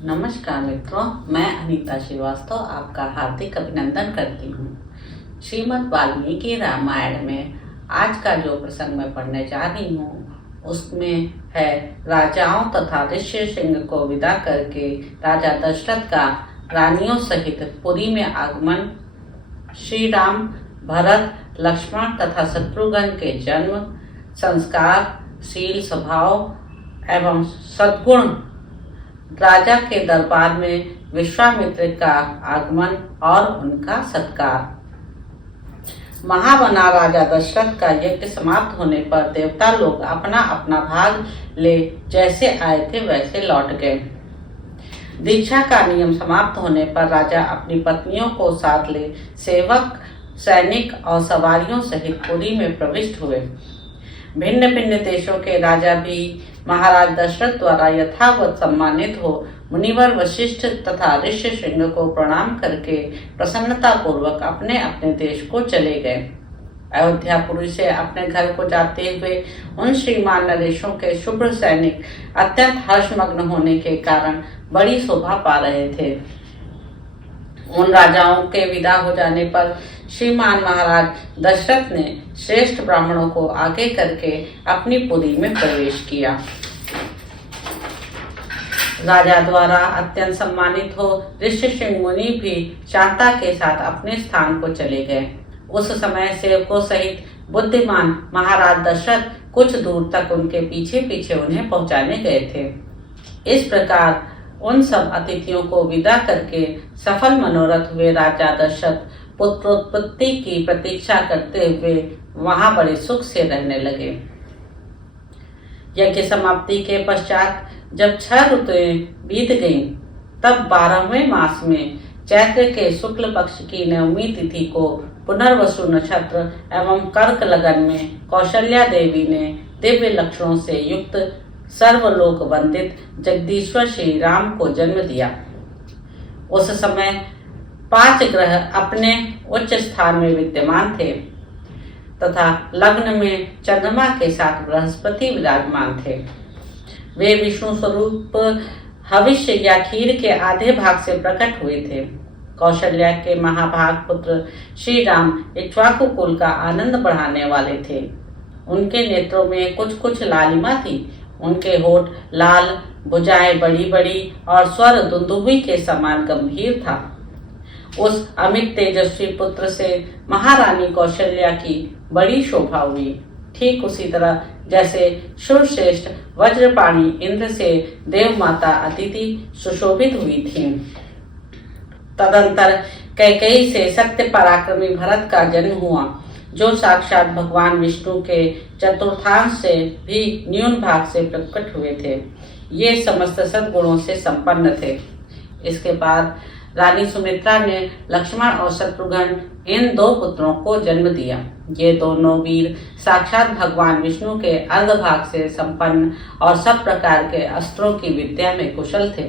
नमस्कार मित्रों, मैं अनीता श्रीवास्तव आपका हार्दिक अभिनंदन करती हूँ। श्रीमद् वाल्मीकि रामायण में आज का जो प्रसंग मैं पढ़ने जा रही हूँ उसमें है राजाओं तथा ऋष्यशृंग को विदा करके राजा दशरथ का रानियों सहित पुरी में आगमन, श्री राम, भरत, लक्ष्मण तथा शत्रुघ्न के जन्म, संस्कार, शील, स्वभाव एवं सद्गुण, राजा के दरबार में विश्वामित्र का आगमन और उनका सत्कार। महामना राजा दशरथ का यज्ञ समाप्त होने पर देवता लोग अपना अपना भाग ले जैसे आए थे वैसे लौट गए। दीक्षा का नियम समाप्त होने पर राजा अपनी पत्नियों को साथ ले सेवक, सैनिक और सवारियों सहित पुरी में प्रविष्ट हुए। भिन्न भिन्न देशों के राजा भी महाराज दशरथ द्वारा यथावत सम्मानित हो मुनिवर वशिष्ठ तथा ऋष्यशृंग को प्रणाम करके प्रसन्नता पूर्वक अपने अपने देश को चले गए। अयोध्यापुरी से अपने घर को जाते हुए उन श्रीमान नरेशों के शुभ्र सैनिक अत्यंत हर्षमग्न होने के कारण बड़ी शोभा पा रहे थे। उन राजाओं के विदा हो जाने पर श्रीमान महाराज दशरथ ने श्रेष्ठ ब्राह्मणों को आगे करके अपनी पुरी में प्रवेश किया। राजा द्वारा अत्यंत सम्मानित हो ऋष्यशृंग मुनि भी शांता के साथ अपने स्थान को चले गए। उस समय सेवकों सहित बुद्धिमान महाराज दशरथ कुछ दूर तक उनके पीछे पीछे उन्हें पहुंचाने गए थे। इस प्रकार उन सब अतिथियों को विदा करके सफल मनोरथ हुए राजा दशरथ पुत्रोत्पत्ति की प्रतीक्षा करते हुए वहां बड़े सुख से रहने लगे। यज्ञ समाप्ति के पश्चात जब 6 ऋतुएं बीत गईं, तब 12वें मास में चैत्र के शुक्ल पक्ष की नवमी तिथि को पुनर्वसु नक्षत्र एवं कर्क लगन में कौशल्या देवी ने दिव्य लक्षणों से युक्त सर्वलोक वंदित जगदीश्वर श्री राम को जन्म दिया। उस समय 5 ग्रह अपने उच्च स्थान में विद्यमान थे तथा लग्न में चंद्रमा के साथ बृहस्पति विराजमान थे। वे विष्णु स्वरूप हविष्य या खीर के आधे भाग से प्रकट हुए थे। कौशल्या के महाभाग पुत्र श्री राम इक्ष्वाकु कुल का आनंद बढ़ाने वाले थे। उनके नेत्रों में कुछ कुछ लालिमा थी। उनके होठ लाल, भुजाएं बड़ी बड़ी और स्वर दुंदुभी के समान गंभीर था। उस अमित तेजस्वी पुत्र से महारानी कौशल्या की बड़ी शोभा हुई। ठीक उसी तरह जैसे सुरश्रेष्ठ वज्रपाणी इंद्र से देव माता अदिति सुशोभित हुई थी। तदंतर कैकेयी से सत्य पराक्रमी भरत का जन्म हुआ, जो साक्षात भगवान विष्णु के चतुर्थांश से भी न्यून भाग से प्रकट हुए थे। ये समस्त सद्गुणों से संपन्न थे। इसके बाद रानी सुमित्रा ने लक्ष्मण और शत्रुघ्न इन 2 पुत्रों को जन्म दिया। ये दोनों वीर साक्षात भगवान विष्णु के अर्धभाग से संपन्न और सब प्रकार के अस्त्रों की विद्या में कुशल थे।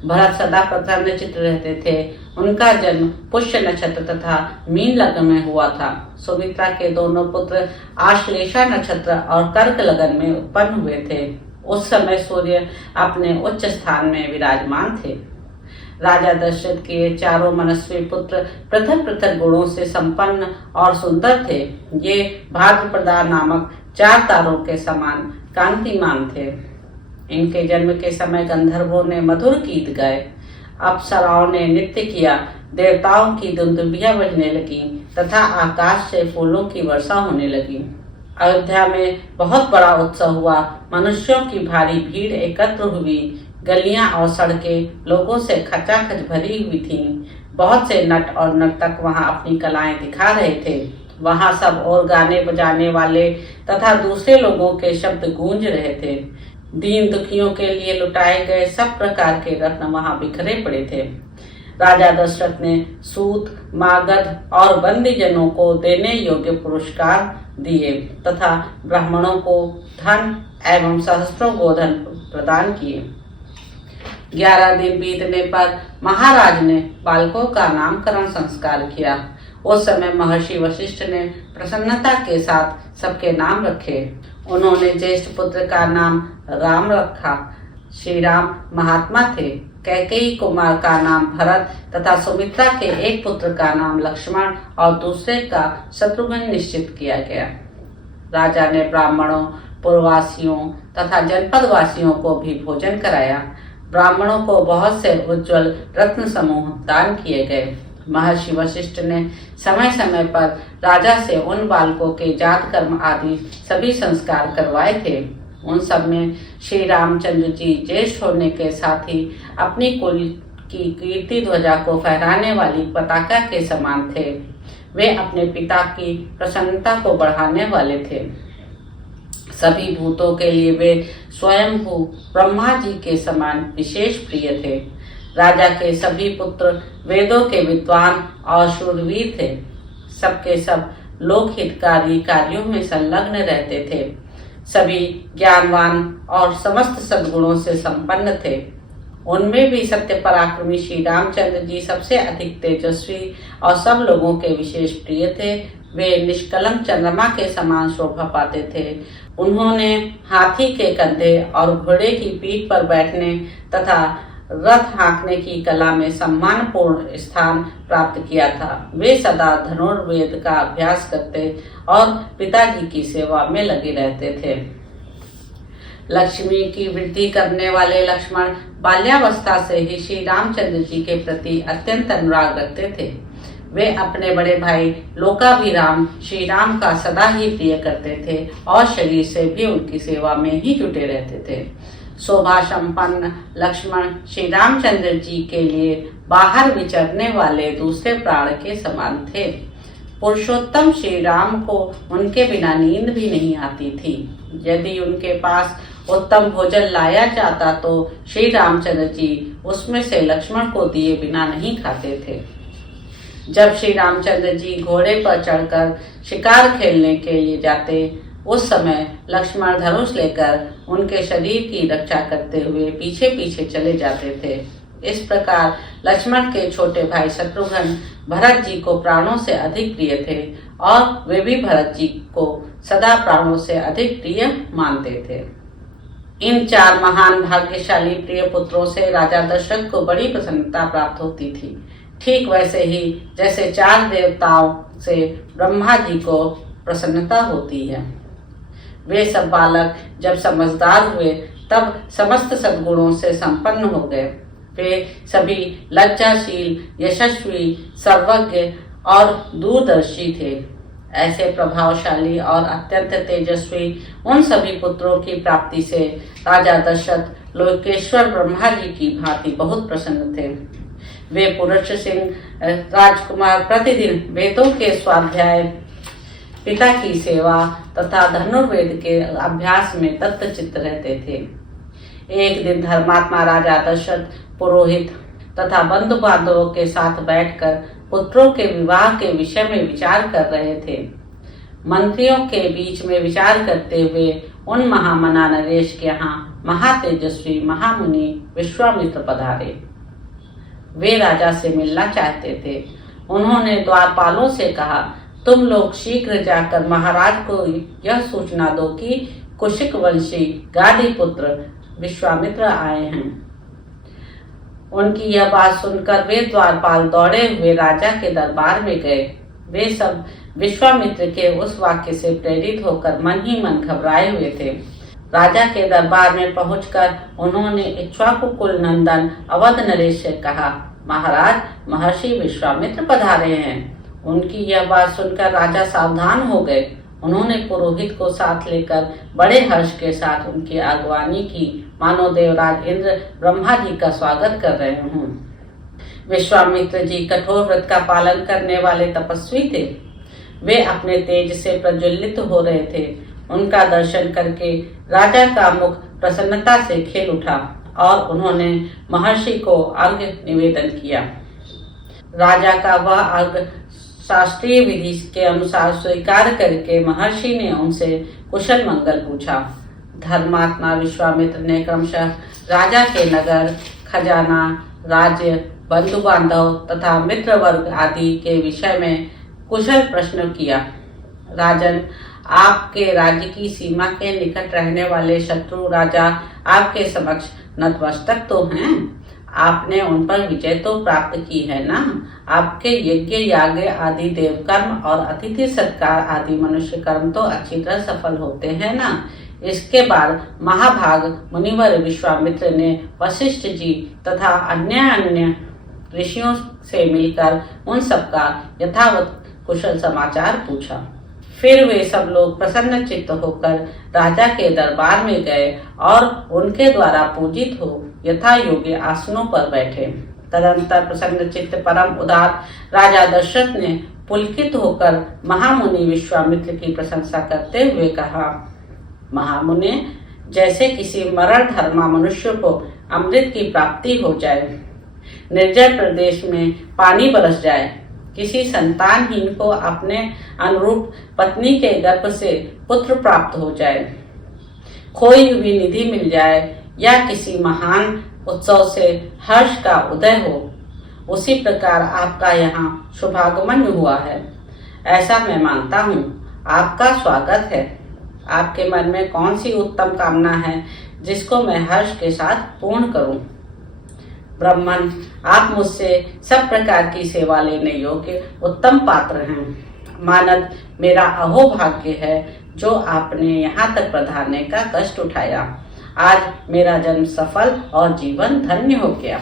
भरत सदा प्रसन्न चित्त रहते थे। उनका जन्म पुष्य नक्षत्र तथा मीन लग्न में हुआ था। सुमित्रा के दोनों पुत्र आश्लेषा नक्षत्र और कर्क लगन में उत्पन्न हुए थे। उस समय सूर्य अपने उच्च स्थान में विराजमान थे। राजा दशरथ के चारों मनस्वी पुत्र पृथक पृथक गुणों से संपन्न और सुंदर थे। ये भाद्रप्रदा नामक 4 तारों के समान कांतिमान थे। इनके जन्म के समय गंधर्वों ने मधुर गीत गाए, अप्सराओं ने नृत्य किया, देवताओं की दुंदुभियां बजने लगी तथा आकाश से फूलों की वर्षा होने लगी। अयोध्या में बहुत बड़ा उत्सव हुआ। मनुष्यों की भारी भीड़ एकत्र हुई। गलियां और सड़कें लोगों से खचाखच भरी हुई थीं। बहुत से नट और नर्तक वहां अपनी कलाएं दिखा रहे थे। वहां सब और गाने बजाने वाले तथा दूसरे लोगों के शब्द गूंज रहे थे। दीन दुखियों के लिए लुटाए गए सब प्रकार के रत्न वहां बिखरे पड़े थे। राजा दशरथ ने सूत, मागध और बंदी जनों को देने योग्य पुरस्कार दिए तथा ब्राह्मणों को धन एवं सहस्त्रों गोधन प्रदान किए। 11 दिन बीतने पर महाराज ने बालकों का नामकरण संस्कार किया। उस समय महर्षि वशिष्ठ ने प्रसन्नता के साथ सबके नाम रखे। उन्होंने ज्येष्ठ पुत्र का नाम राम रखा। श्री राम महात्मा थे, कैकेयी कुमार का नाम भरत तथा सुमित्रा के एक पुत्र का नाम लक्ष्मण और दूसरे का शत्रुघ्न निश्चित किया गया। राजा ने ब्राह्मणों, पुरवासियों तथा जनपदवासियों को भी भोजन कराया। ब्राह्मणों को बहुत से उज्ज्वल रत्न समूह दान किए गए। महर्षि वशिष्ठ ने समय समय पर राजा से उन बालकों के जात कर्म आदि सभी संस्कार करवाए थे। उन सब में श्री रामचंद्र जी ज्येष्ठ होने के साथ ही अपनी कुल की कीर्ति ध्वजा को फहराने वाली पताका के समान थे। वे अपने पिता की प्रसन्नता को बढ़ाने वाले थे। सभी भूतों के लिए वे स्वयंभू ब्रह्मा जी के समान विशेष प्रिय थे। राजा के सभी पुत्र वेदों के विद्वान और शूरवीर थे। सबके सब लोकहितकारी कार्यों में संलग्न रहते थे। सभी ज्ञानवान और समस्त सद्गुणों से संपन्न थे। उनमें भी सत्य पराक्रमी श्री रामचंद्र जी सबसे अधिक तेजस्वी और सब लोगों के विशेष प्रिय थे। वे निष्कलंक चंद्रमा के समान शोभा पाते थे। उन्होंने हाथी के कंधे और घोड़े की पीठ पर बैठने तथा रथ हाँकने की कला में सम्मानपूर्ण स्थान प्राप्त किया था। वे सदा धनुर्वेद का अभ्यास करते और पिताजी की सेवा में लगे रहते थे। लक्ष्मी की वृद्धि करने वाले लक्ष्मण बाल्यावस्था से ही श्री रामचंद्र जी के प्रति अत्यंत अनुराग रखते थे। वे अपने बड़े भाई लोकाभिराम श्री राम का सदा ही प्रिय करते थे और शरीर से भी उनकी सेवा में ही जुटे रहते थे। शोभा संपन्न लक्ष्मण श्री रामचंद्र जी के लिए बाहर विचरने वाले दूसरे प्राण के समान थे। पुरुषोत्तम श्री राम को उनके बिना नींद भी नहीं आती थी। यदि उनके पास उत्तम भोजन लाया जाता तो श्री रामचंद्र जी उसमें से लक्ष्मण को दिए बिना नहीं खाते थे। जब श्री रामचंद्र जी घोड़े पर चढ़कर शिकार खेलने के लिए जाते, उस समय लक्ष्मण धनुष लेकर उनके शरीर की रक्षा करते हुए पीछे पीछे चले जाते थे। इस प्रकार लक्ष्मण के छोटे भाई शत्रुघ्न भरत जी को प्राणों से अधिक प्रिय थे और वे भी भरत जी को सदा प्राणों से अधिक प्रिय मानते थे। इन चार महान भाग्यशाली प्रिय पुत्रों से राजा दशरथ को बड़ी प्रसन्नता प्राप्त होती थी। ठीक वैसे ही जैसे चार देवताओं से ब्रह्मा जी को प्रसन्नता होती है। वे सब बालक जब समझदार हुए तब समस्त सद्गुणों से संपन्न हो गए। वे सभी लज्जाशील, यशस्वी, सर्वज्ञ और दूरदर्शी थे। ऐसे प्रभावशाली और अत्यंत तेजस्वी उन सभी पुत्रों की प्राप्ति से राजा दशरथ लोकेश्वर ब्रह्मा जी की भांति बहुत प्रसन्न थे। वे पुरुष सिंह राजकुमार प्रतिदिन वेदों के स्वाध्याय, पिता की सेवा तथा धनुर्वेद के अभ्यास में तत्चित्त रहते थे। एक दिन धर्मात्मा राजा दशरथ पुरोहित तथा बंधु बांधवों के साथ बैठकर पुत्रों के विवाह के विषय में विचार कर रहे थे। मंत्रियों के बीच में विचार करते हुए उन महामना नरेश के यहाँ महातेजस्वी महामुनि विश्वामित्र पधारे। वे राजा से मिलना चाहते थे। उन्होंने द्वारपालों से कहा, तुम लोग शीघ्र जाकर महाराज को यह सूचना दो कि कुशिक वंशी गादी पुत्र विश्वामित्र आए हैं। उनकी यह बात सुनकर वे द्वारपाल दौड़े हुए राजा के दरबार में गए। वे सब विश्वामित्र के उस वाक्य से प्रेरित होकर मन ही मन घबराए हुए थे। राजा के दरबार में पहुंचकर उन्होंने इक्ष्वाकु कुल नंदन अवध नरेश से कहा, महाराज, महर्षि विश्वामित्र पधारे हैं। उनकी यह बात सुनकर राजा सावधान हो गए। उन्होंने पुरोहित को साथ लेकर बड़े हर्ष के साथ उनकी अगवानी की, मानो देवराज इंद्र ब्रह्मा जी का स्वागत कर रहे हों। विश्वामित्र जी कठोर व्रत का पालन करने वाले तपस्वी थे। वे अपने तेज से प्रज्वलित हो रहे थे। उनका दर्शन करके राजा का मुख प्रसन्नता से खिल उठा और उन्होंने महर्षि को अर्घ्य निवेदन किया। राजा का वह अर्घ्य शास्त्रीय विधि के अनुसार स्वीकार करके महर्षि ने उनसे कुशल मंगल पूछा। धर्मात्मा विश्वामित्र ने क्रमशः राजा के नगर, खजाना, राज्य, बंधु बांधव तथा मित्र वर्ग आदि के विषय में कुशल प्रश्न किया। राजन, आपके राज्य की सीमा के निकट रहने वाले शत्रु राजा आपके समक्ष नतमस्तक तो हैं, आपने उन पर विजय तो प्राप्त की है ना। आपके यज्ञ याग आदि देव कर्म और अतिथि सत्कार आदि मनुष्य कर्म तो अच्छी तरह सफल होते हैं ना। इसके बाद महाभाग मुनिवर विश्वामित्र ने वशिष्ठ जी तथा अन्य ऋषियों से मिलकर उन सबका यथावत कुशल समाचार पूछा। फिर वे सब लोग प्रसन्न चित्त होकर राजा के दरबार में गए और उनके द्वारा पूजित हो यथा योग्य आसनों पर बैठे। तदंतर प्रसन्न चित्त परम उदार राजा दशरथ ने पुलकित होकर महामुनि विश्वामित्र की प्रशंसा करते हुए कहा, महामुनि, जैसे किसी मरण धर्मा मनुष्य को अमृत की प्राप्ति हो जाए, निर्जल प्रदेश में पानी बरस जाए, किसी संतानहीन को अपने अनुरूप पत्नी के गर्भ से पुत्र प्राप्त हो जाए, खोई हुई निधि मिल जाए या किसी महान उत्सव से हर्ष का उदय हो, उसी प्रकार आपका यहाँ शुभागमन हुआ है, ऐसा मैं मानता हूँ। आपका स्वागत है। आपके मन में कौन सी उत्तम कामना है जिसको मैं हर्ष के साथ पूर्ण करूं? ब्राह्मण, आप मुझसे सब प्रकार की सेवा लेने योग्य उत्तम पात्र हैं। मानद मेरा अहोभाग्य है जो आपने यहाँ तक पधारने का कष्ट उठाया। आज मेरा जन्म सफल और जीवन धन्य हो गया।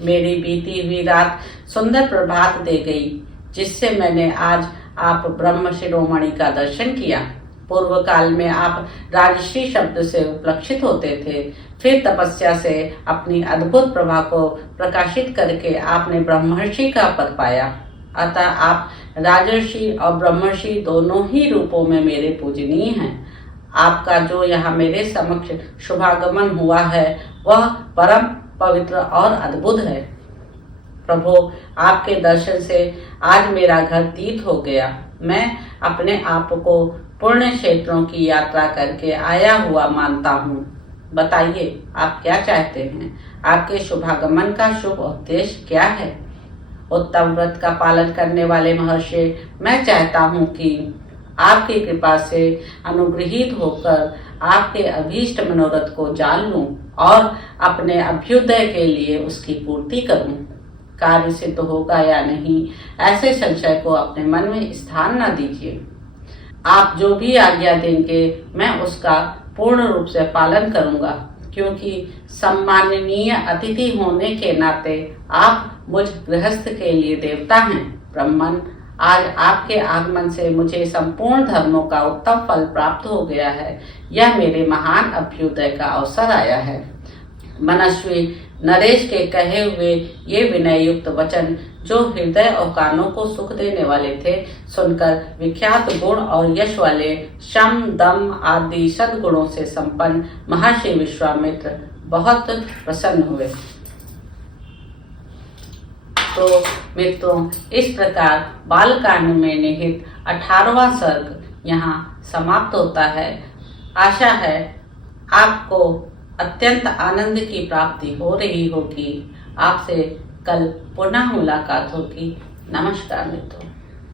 मेरी बीती हुई रात सुंदर प्रभात दे गई, जिससे मैंने आज आप ब्रह्म शिरोमणि का दर्शन किया। पूर्व काल में आप राजश्री शब्द से उपलक्षित होते थे, फिर तपस्या से अपनी अद्भुत प्रभा को प्रकाशित करके आपने ब्रह्मर्षि का पद पाया। अतः आप राजर्षि और ब्रह्मर्षि दोनों ही रूपों में मेरे पूजनीय हैं। आपका जो यहाँ मेरे समक्ष शुभागमन हुआ है वह परम पवित्र और अद्भुत है। प्रभु, आपके दर्शन से आज मेरा घर तीत हो गया। मैं अपने आप को पुण्य क्षेत्रों की यात्रा करके आया हुआ मानता हूँ। बताइए, आप क्या चाहते हैं? आपके शुभागमन का शुभ उद्देश्य क्या है? उत्तम व्रत का पालन करने वाले महर्षि, मैं चाहता हूँ कि आपकी कृपा से अनुग्रहित होकर आपके अभीष्ट मनोरथ को जान लूं और अपने अभ्युदय के लिए उसकी पूर्ति करूं। कार्य सिद्ध होगा या नहीं, ऐसे संशय को अपने मन में स्थान न दीजिए। आप जो भी आज्ञा देंगे मैं उसका पूर्ण रूप से पालन करूंगा, क्योंकि सम्माननीय अतिथि होने के नाते आप मुझ गृहस्थ के लिए देवता हैं। ब्राह्मण, आज आपके आगमन से मुझे संपूर्ण धर्मों का उत्तम फल प्राप्त हो गया है। यह मेरे महान अभ्युदय का अवसर आया है। मनस्वी नरेश के कहे हुए ये विनय युक्त वचन, जो हृदय और कानों को सुख देने वाले थे, सुनकर विख्यात गुण और यश वाले शम दम आदि सद्गुणों से संपन्न महर्षि विश्वामित्र बहुत प्रसन्न हुए। तो मित्रों, इस प्रकार बालकांड में निहित 18वां सर्ग यहाँ समाप्त होता है। आशा है आपको अत्यंत आनंद की प्राप्ति हो रही होगी। आपसे कल पुनः मुलाकात होगी। नमस्कार मित्रों।